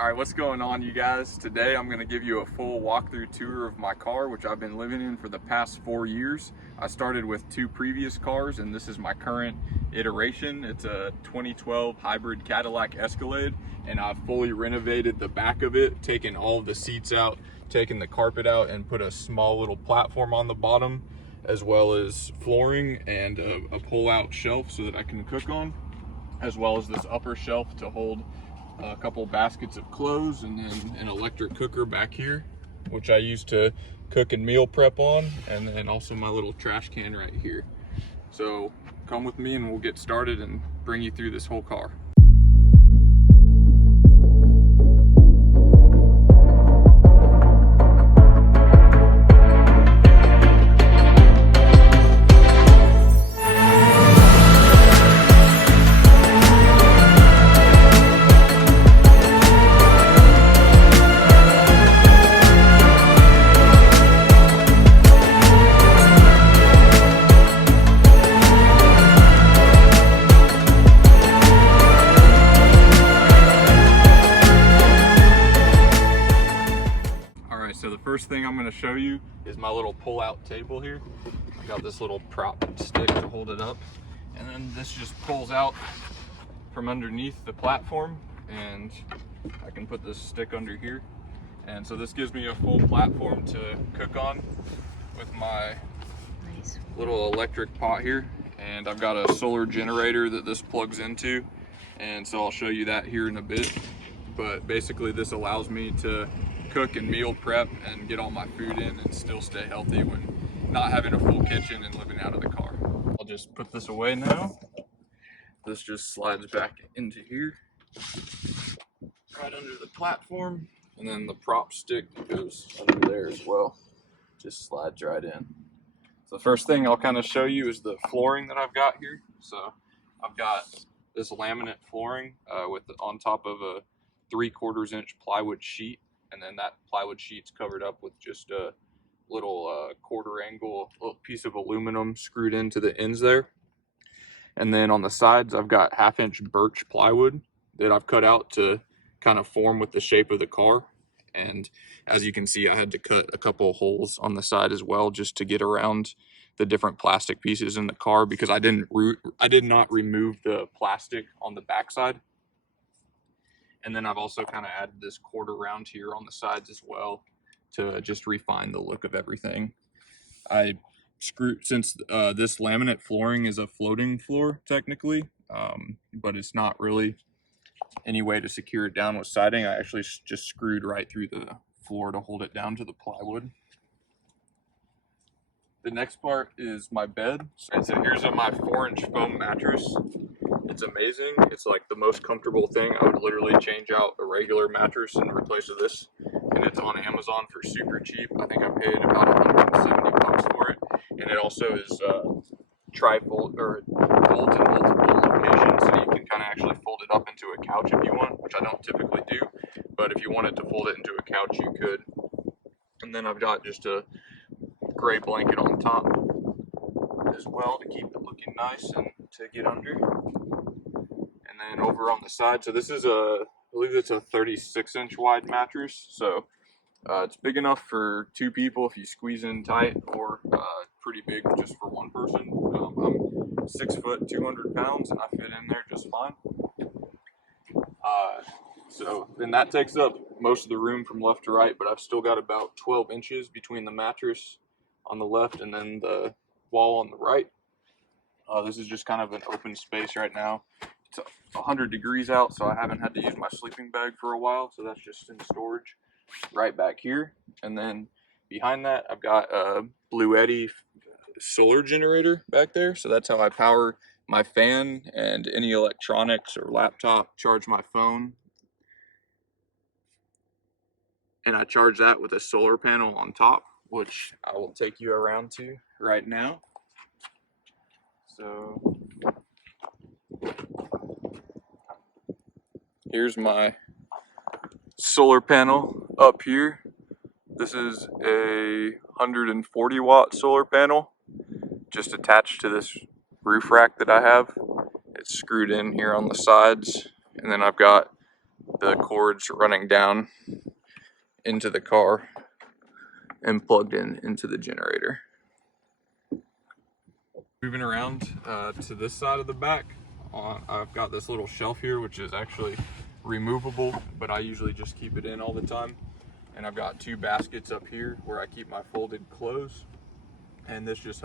All right, what's going on, you guys? Today I'm going to give you a full walkthrough tour of my car, which I've been living in for the past 4 years. I started with 2 previous cars, and this is my current iteration. It's a 2012 hybrid Cadillac Escalade, and I've fully renovated the back of it, taken all of the seats out, taken the carpet out, and put a small little platform on the bottom, as well as flooring and a pull-out shelf so that I can cook on, as well as this upper shelf to hold a couple baskets of clothes, and then an electric cooker back here, which I use to cook and meal prep on, and then also my little trash can right here. So come with me and we'll get started and bring you through this whole car. So the first thing I'm going to show you is my little pull-out table here. I got this little prop stick to hold it up, and then this just pulls out from underneath the platform, and I can put this stick under here, and so this gives me a full platform to cook on with my little electric pot here. And I've got a solar generator that this plugs into, and so I'll show you that here in a bit. But basically this allows me to cook and meal prep and get all my food in and still stay healthy when not having a full kitchen and living out of the car. I'll just put this away now. This just slides back into here, right under the platform, and then the prop stick goes under there as well. Just slides right in. So the first thing I'll kind of show you is the flooring that I've got here. So I've got this laminate flooring on top of a 3/4 inch plywood sheet. And then that plywood sheet's covered up with just a little quarter angle little piece of aluminum screwed into the ends there. And then on the sides, I've got 1/2 inch birch plywood that I've cut out to kind of form with the shape of the car. And as you can see, I had to cut a couple holes on the side as well, just to get around the different plastic pieces in the car, because I did not remove the plastic on the backside. And then I've also kind of added this quarter round here on the sides as well to just refine the look of everything. I screwed, since this laminate flooring is a floating floor technically, but it's not really any way to secure it down with siding. I actually just screwed right through the floor to hold it down to the plywood. The next part is my bed. And so here's my 4-inch foam mattress. It's amazing. It's like the most comfortable thing. I would literally change out a regular mattress and replace with this, and it's on Amazon for super cheap. I think I paid about $170 for it, and it also is tri-fold or folds in multiple locations, so you can kind of actually fold it up into a couch if you want, which I don't typically do, but if you wanted to fold it into a couch, you could. And then I've got just a gray blanket on top as well to keep it looking nice and to get under. And then over on the side, so this is I believe it's a 36-inch wide mattress, so it's big enough for 2 people if you squeeze in tight, or pretty big just for 1 person. I'm 6 foot 200 pounds, and I fit in there just fine. So then that takes up most of the room from left to right, but I've still got about 12 inches between the mattress on the left and then the wall on the right. This is just kind of an open space right now. It's 100 degrees out, so I haven't had to use my sleeping bag for a while, so that's just in storage right back here. And then behind that, I've got a Bluetti solar generator back there, so that's how I power my fan and any electronics or laptop, charge my phone. And I charge that with a solar panel on top, which I will take you around to right now. So here's my solar panel up here. This is a 140 watt solar panel just attached to this roof rack that I have. It's screwed in here on the sides, and then I've got the cords running down into the car and plugged into the generator. Moving around to this side of the back, I've got this little shelf here, which is actually removable, but I usually just keep it in all the time. And I've got 2 baskets up here where I keep my folded clothes, and this just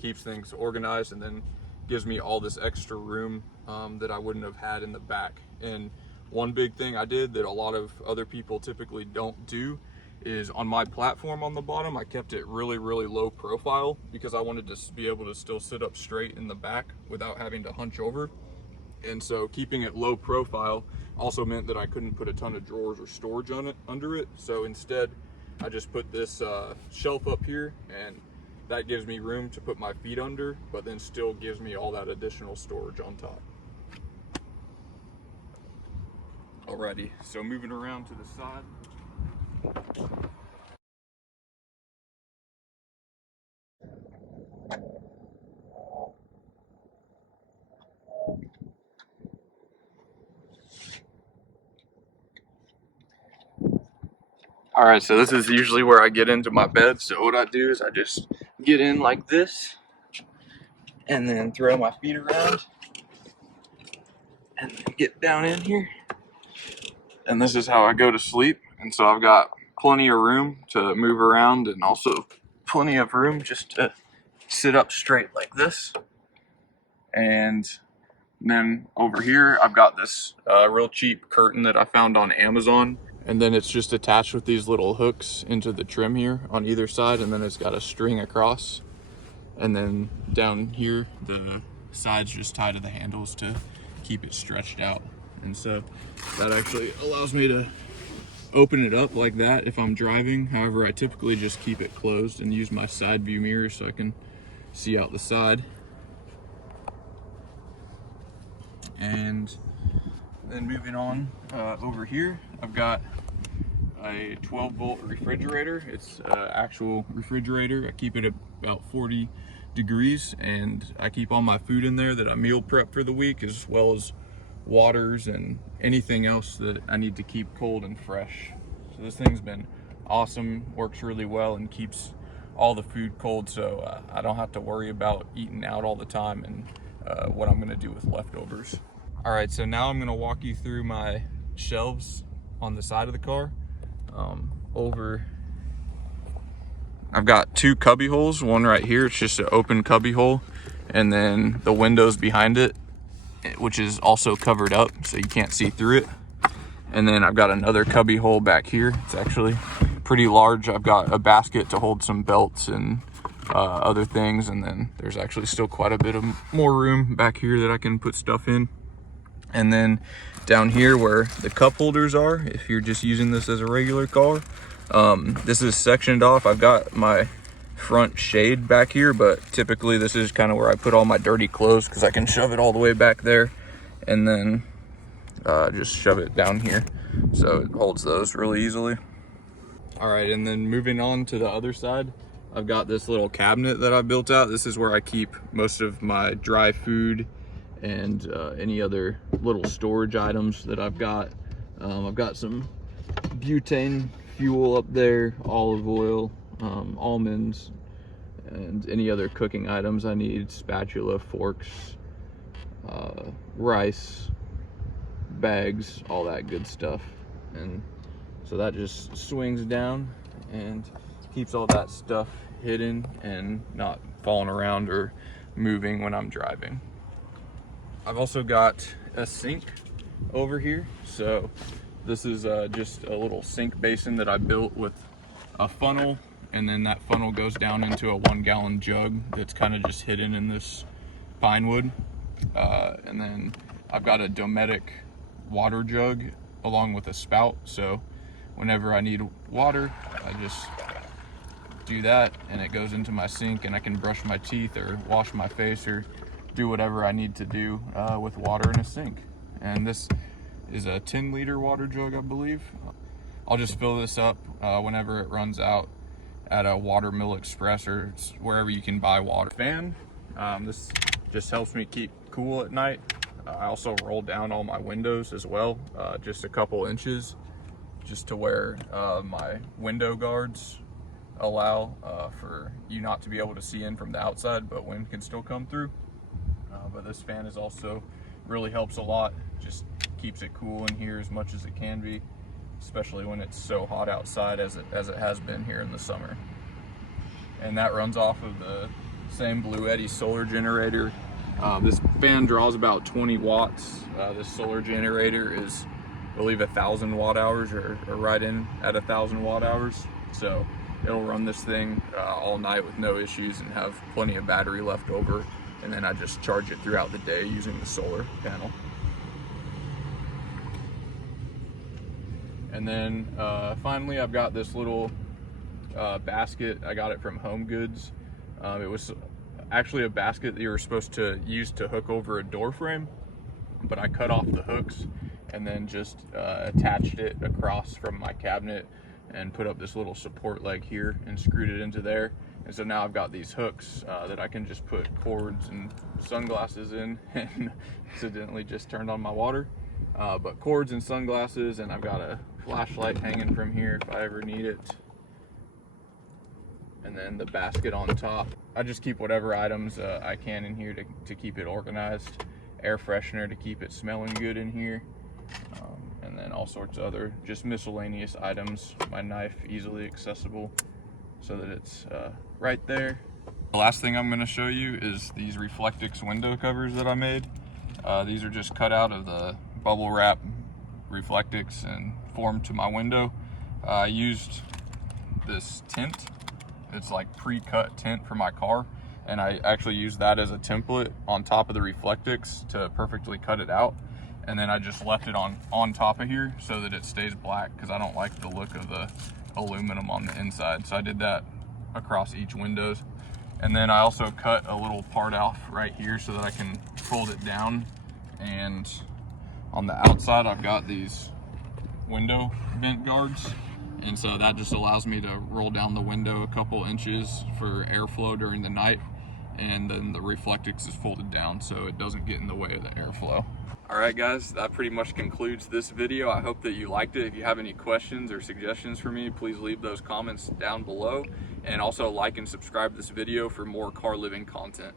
keeps things organized, and then gives me all this extra room that I wouldn't have had in the back. And one big thing I did that a lot of other people typically don't do is, on my platform on the bottom, I kept it really low profile because I wanted to be able to still sit up straight in the back without having to hunch over. And so keeping it low profile also meant that I couldn't put a ton of drawers or storage on it under it. So instead I just put this shelf up here, and that gives me room to put my feet under, but then still gives me all that additional storage on top. Alrighty, so moving around to the side. Alright, so this is usually where I get into my bed. So what I do is I just get in like this, and then throw my feet around, and then get down in here. And this is how I go to sleep. And so I've got plenty of room to move around, and also plenty of room just to sit up straight like this. And then over here I've got this real cheap curtain that I found on Amazon, and then it's just attached with these little hooks into the trim here on either side, and then it's got a string across, and then down here the sides just tie to the handles to keep it stretched out. And so that actually allows me to open it up like that if I'm driving. However, I typically just keep it closed and use my side view mirror so I can see out the side. And then moving on over here, I've got a 12-volt refrigerator. It's an actual refrigerator. I keep it at about 40 degrees, and I keep all my food in there that I meal prep for the week, as well as waters and anything else that I need to keep cold and fresh. So this thing's been awesome, works really well, and keeps all the food cold, so I don't have to worry about eating out all the time and what I'm gonna do with leftovers. All right, so now I'm gonna walk you through my shelves on the side of the car. I've got 2 cubby holes, one right here, it's just an open cubby hole, and then the windows behind it, which is also covered up so you can't see through it. And then I've got another cubby hole back here. It's actually pretty large. I've got a basket to hold some belts and other things, and then there's actually still quite a bit of more room back here that I can put stuff in. And then down here where the cup holders are, if you're just using this as a regular car, this is sectioned off. I've got my front shade back here, but typically this is kind of where I put all my dirty clothes, because I can shove it all the way back there and then just shove it down here, so it holds those really easily. All right, and then moving on to the other side, I've got this little cabinet that I built out. This is where I keep most of my dry food and any other little storage items that I've got. I've got some butane fuel up there, olive oil, almonds, and any other cooking items I need, spatula, forks, rice, bags, all that good stuff. And so that just swings down and keeps all that stuff hidden and not falling around or moving when I'm driving. I've also got a sink over here. So this is just a little sink basin that I built with a funnel, and then that funnel goes down into a 1-gallon jug that's kind of just hidden in this pine wood. And then I've got a Dometic water jug along with a spout, so whenever I need water, I just do that and it goes into my sink, and I can brush my teeth or wash my face or do whatever I need to do with water in a sink. And this is a 10-liter water jug, I believe. I'll just fill this up whenever it runs out at a Watermill Express or wherever you can buy water. Fan, this just helps me keep cool at night. I also rolled down all my windows as well, just a couple inches, just to where my window guards allow for you not to be able to see in from the outside, but wind can still come through. But this fan is also really helps a lot, just keeps it cool in here as much as it can be, especially when it's so hot outside as it has been here in the summer. And that runs off of the same Bluetti solar generator. This fan draws about 20 watts. This solar generator is, I believe, 1,000 watt hours, or right in at 1,000 watt hours. So it'll run this thing all night with no issues and have plenty of battery left over. And then I just charge it throughout the day using the solar panel. And then finally, I've got this little basket. I got it from Home Goods. It was actually a basket that you were supposed to use to hook over a door frame, but I cut off the hooks and then just attached it across from my cabinet and put up this little support leg here and screwed it into there. And so now I've got these hooks that I can just put cords and sunglasses in, and accidentally just turned on my water. But cords and sunglasses, and I've got a flashlight hanging from here if I ever need it. And then the basket on top. I just keep whatever items I can in here to keep it organized. Air freshener to keep it smelling good in here. And then all sorts of other just miscellaneous items. My knife easily accessible so that it's right there. The last thing I'm going to show you is these Reflectix window covers that I made. These are just cut out of the bubble wrap Reflectix and formed to my window. I used this tint. It's like pre-cut tint for my car, and I actually used that as a template on top of the Reflectix to perfectly cut it out. And then I just left it on top of here so that it stays black, because I don't like the look of the aluminum on the inside. So I did that across each windows. And then I also cut a little part off right here so that I can fold it down. And on the outside, I've got these window vent guards. And so that just allows me to roll down the window a couple inches for airflow during the night. And then the Reflectix is folded down so it doesn't get in the way of the airflow. All right, guys, that pretty much concludes this video. I hope that you liked it. If you have any questions or suggestions for me, please leave those comments down below. And also like and subscribe to this video for more car living content.